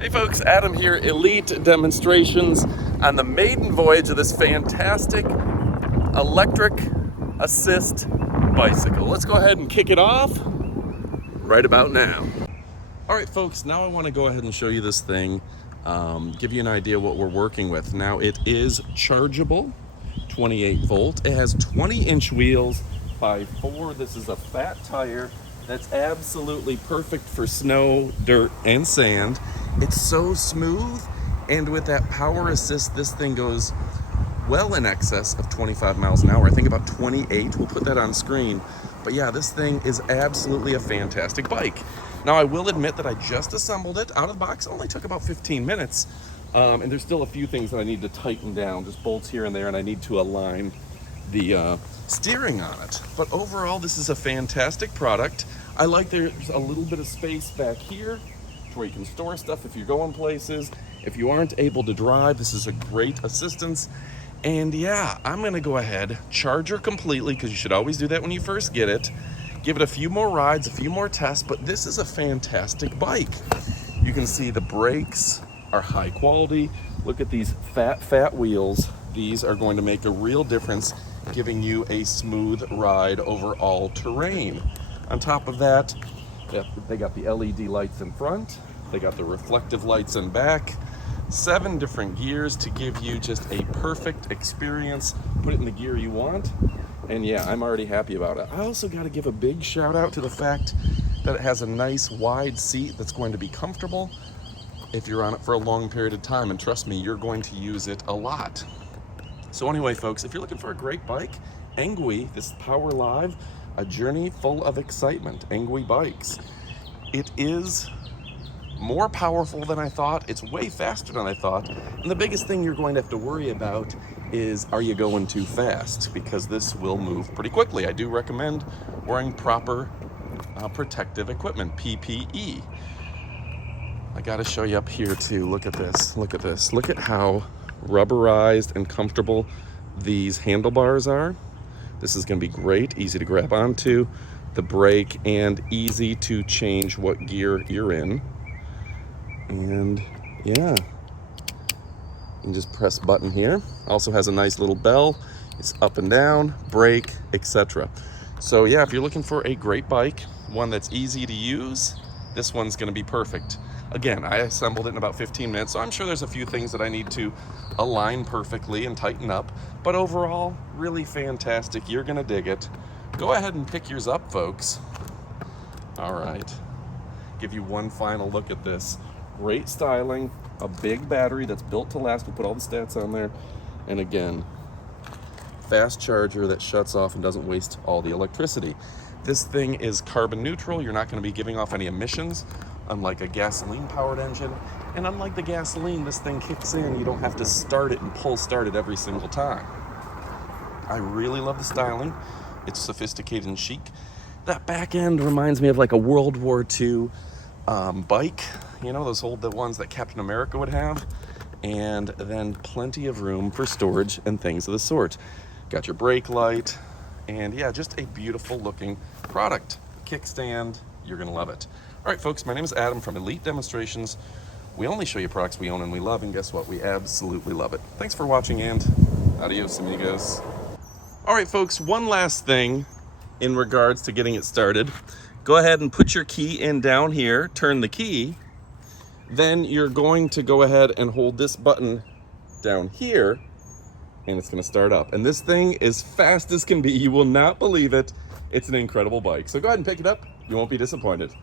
Hey folks, Adam here, Elite Demonstrations on the maiden voyage of this fantastic electric assist bicycle. Let's go ahead and kick it off right about now. All right folks, now I want to go ahead and show you this thing, give you an idea what we're working with. Now it is chargeable, 28 volt. It has 20-inch wheels by 4. This is a fat tire that's absolutely perfect for snow, dirt, and sand. It's so smooth, and with that power assist, this thing goes well in excess of 25 miles an hour. I think about 28. We'll put that on screen. But yeah, this thing is absolutely a fantastic bike. Now, I will admit that I just assembled it out of the box. It only took about 15 minutes. And there's still a few things that I need to tighten down, just bolts here and there, and I need to align the steering on it. But overall, this is a fantastic product. I like there's a little bit of space back here where you can store stuff if you're going places. If you aren't able to drive, this is a great assistance. And yeah, I'm gonna go ahead, charge her completely, because you should always do that when you first get it. Give it a few more rides, a few more tests, but this is a fantastic bike. You can see the brakes are high quality. Look at these fat wheels. These are going to make a real difference, giving you a smooth ride over all terrain. On top of that, they got the LED lights in front, they got the reflective lights in back, 7 different gears to give you just a perfect experience. Put it in the gear you want, and yeah, I'm already happy about it. I also got to give a big shout out to the fact that it has a nice wide seat that's going to be comfortable if you're on it for a long period of time, and trust me, you're going to use it a lot. So anyway, folks, if you're looking for a great bike, ENGWE, this Power Live, a journey full of excitement. ENGWE bikes. It is more powerful than I thought. It's way faster than I thought. And the biggest thing you're going to have to worry about is, are you going too fast? Because this will move pretty quickly. I do recommend wearing proper protective equipment, PPE. I got to show you up here too. Look at this. Look at this. Look at how rubberized and comfortable these handlebars are. This is going to be great, easy to grab onto the brake, and easy to change what gear you're in. And yeah, you can just press button here. Also has a nice little bell. It's up and down, brake, etc. So yeah, if you're looking for a great bike, one that's easy to use, this one's going to be perfect. Again, I assembled it in about 15 minutes, so I'm sure there's a few things that I need to align perfectly and tighten up, but overall, really fantastic. You're gonna dig it. Go ahead and pick yours up, folks. All right, give you one final look at this. Great styling, a big battery that's built to last. We'll put all the stats on there. And again, fast charger that shuts off and doesn't waste all the electricity. This thing is carbon neutral. You're not gonna be giving off any emissions, unlike a gasoline-powered engine. And unlike the gasoline, this thing kicks in. You don't have to start it and pull start it every single time. I really love the styling. It's sophisticated and chic. That back end reminds me of like a World War II bike. You know, those the ones that Captain America would have. And then plenty of room for storage and things of the sort. Got your brake light. And yeah, just a beautiful looking product. Kickstand, you're gonna love it. All right, folks, my name is Adam from Elite Demonstrations. We only show you products we own and we love, and guess what? We absolutely love it. Thanks for watching, and adios, amigos. All right, folks, one last thing in regards to getting it started. Go ahead and put your key in down here, turn the key, then you're going to go ahead and hold this button down here, and it's gonna start up. And this thing is fast as can be. You will not believe it. It's an incredible bike. So go ahead and pick it up. You won't be disappointed.